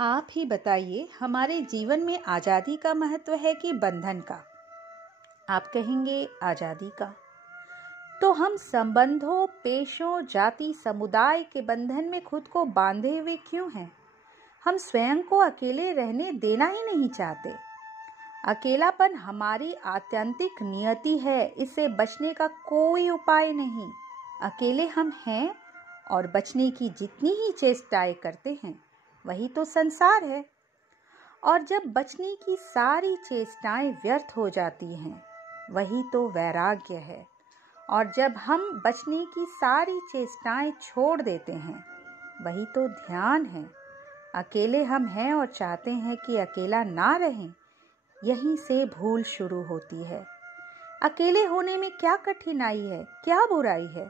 आप ही बताइए, हमारे जीवन में आज़ादी का महत्व है कि बंधन का? आप कहेंगे आज़ादी का। तो हम संबंधों, पेशों, जाति, समुदाय के बंधन में खुद को बांधे हुए क्यों हैं? हम स्वयं को अकेले रहने देना ही नहीं चाहते। अकेलापन हमारी आत्यंतिक नियति है, इससे बचने का कोई उपाय नहीं। अकेले हम हैं और बचने की जितनी ही चेष्टाएं करते हैं वही तो संसार है। और जब बचने की सारी चेष्टाएं व्यर्थ हो जाती हैं वही तो वैराग्य है। और जब हम बचने की सारी चेष्टाएं छोड़ देते हैं वही तो ध्यान है। अकेले हम हैं और चाहते हैं कि अकेला ना रहें, यहीं से भूल शुरू होती है। अकेले होने में क्या कठिनाई है, क्या बुराई है?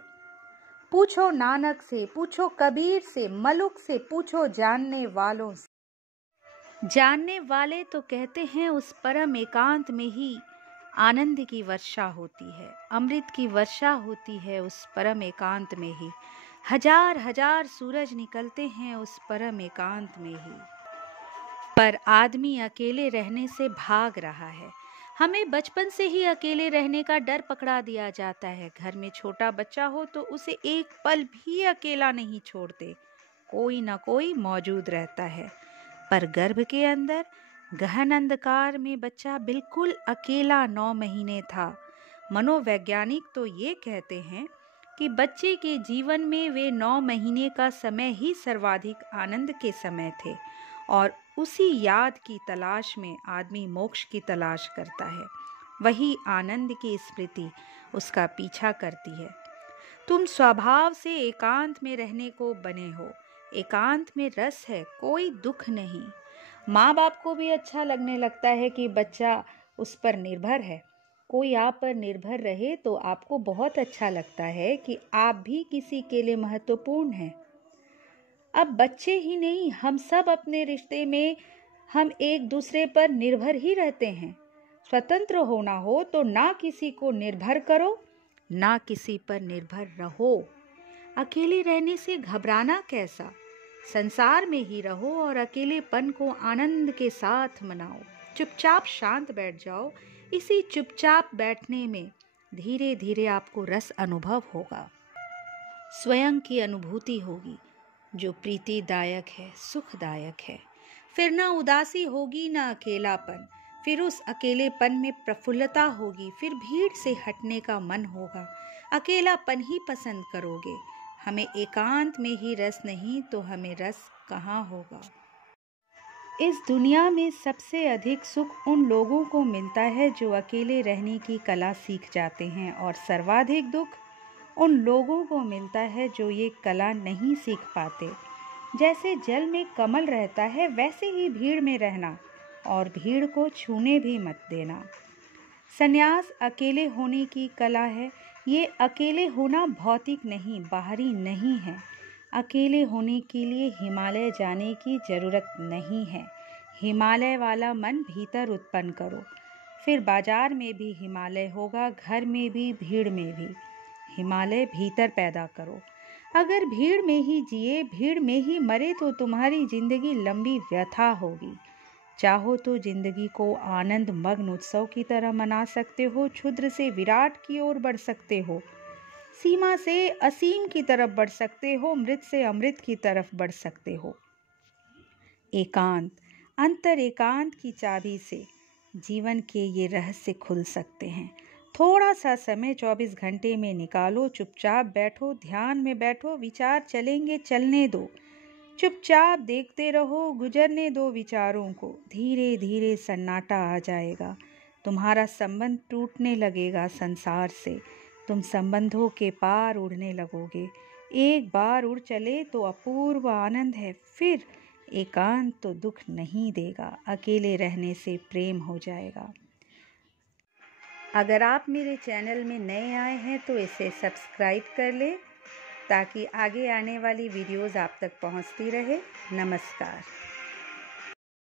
पूछो नानक से, पूछो कबीर से, मलुक से, पूछो जानने वालों से। जानने वाले तो कहते हैं उस परम एकांत में ही आनंद की वर्षा होती है, अमृत की वर्षा होती है उस परम एकांत में ही। हजार हजार सूरज निकलते हैं उस परम एकांत में ही। पर आदमी अकेले रहने से भाग रहा है। हमें बचपन से ही अकेले रहने का डर पकड़ा दिया जाता है। घर में छोटा बच्चा हो तो उसे एक पल भी अकेला नहीं छोड़ते, कोई ना कोई मौजूद रहता है। पर गर्भ के अंदर गहन अंधकार में बच्चा बिल्कुल अकेला 9 महीने था। मनोवैज्ञानिक तो ये कहते हैं कि बच्चे के जीवन में वे 9 महीने का समय ही सर्वाधिक आनंद के समय थे। और उसी याद की तलाश में आदमी मोक्ष की तलाश करता है। वही आनंद की स्मृति उसका पीछा करती है। तुम स्वभाव से एकांत में रहने को बने हो। एकांत में रस है, कोई दुख नहीं। माँ बाप को भी अच्छा लगने लगता है कि बच्चा उस पर निर्भर है। कोई आप पर निर्भर रहे तो आपको बहुत अच्छा लगता है कि आप भी किसी के लिए महत्वपूर्ण हैं। अब बच्चे ही नहीं, हम सब अपने रिश्ते में हम एक दूसरे पर निर्भर ही रहते हैं। स्वतंत्र होना हो तो ना किसी को निर्भर करो, ना किसी पर निर्भर रहो। अकेले रहने से घबराना कैसा? संसार में ही रहो और अकेलेपन को आनंद के साथ मनाओ। चुपचाप शांत बैठ जाओ। इसी चुपचाप बैठने में धीरे धीरे आपको रस अनुभव होगा, स्वयं की अनुभूति होगी जो प्रीतिदायक है, सुखदायक है। फिर ना उदासी होगी, ना अकेलापन। फिर उस अकेलेपन में प्रफुल्लता होगी। फिर भीड़ से हटने का मन होगा। अकेलापन ही पसंद करोगे। हमें एकांत में ही रस नहीं तो हमें रस कहाँ होगा? इस दुनिया में सबसे अधिक सुख उन लोगों को मिलता है जो अकेले रहने की कला सीख जाते हैं, और सर्वाधिक दुख उन लोगों को मिलता है जो ये कला नहीं सीख पाते। जैसे जल में कमल रहता है वैसे ही भीड़ में रहना, और भीड़ को छूने भी मत देना। संन्यास अकेले होने की कला है। ये अकेले होना भौतिक नहीं, बाहरी नहीं है। अकेले होने के लिए हिमालय जाने की जरूरत नहीं है। हिमालय वाला मन भीतर उत्पन्न करो, फिर बाजार में भी हिमालय होगा, घर में भी, भीड़ में भी। हिमालय भीतर पैदा करो। अगर भीड़ में ही जिए, भीड़ में ही मरे तो तुम्हारी जिंदगी लंबी व्यथा होगी। चाहो तो जिंदगी को आनंद मग्न उत्सव की तरह मना सकते हो। क्षुद्र से विराट की ओर बढ़ सकते हो। सीमा से असीम की तरफ बढ़ सकते हो। मृत से अमृत की तरफ बढ़ सकते हो। एकांत, अंतर एकांत की चाबी से जीवन के ये रहस्य खुल सकते हैं। थोड़ा सा समय 24 घंटे में निकालो, चुपचाप बैठो, ध्यान में बैठो। विचार चलेंगे, चलने दो। चुपचाप देखते रहो, गुजरने दो विचारों को। धीरे धीरे सन्नाटा आ जाएगा। तुम्हारा संबंध टूटने लगेगा संसार से। तुम संबंधों के पार उड़ने लगोगे। एक बार उड़ चले तो अपूर्व आनंद है। फिर एकांत तो दुख नहीं देगा। अकेले रहने से प्रेम हो जाएगा। अगर आप मेरे चैनल में नए आए हैं तो इसे सब्सक्राइब कर लें ताकि आगे आने वाली वीडियोज़ आप तक पहुंचती रहे। नमस्कार।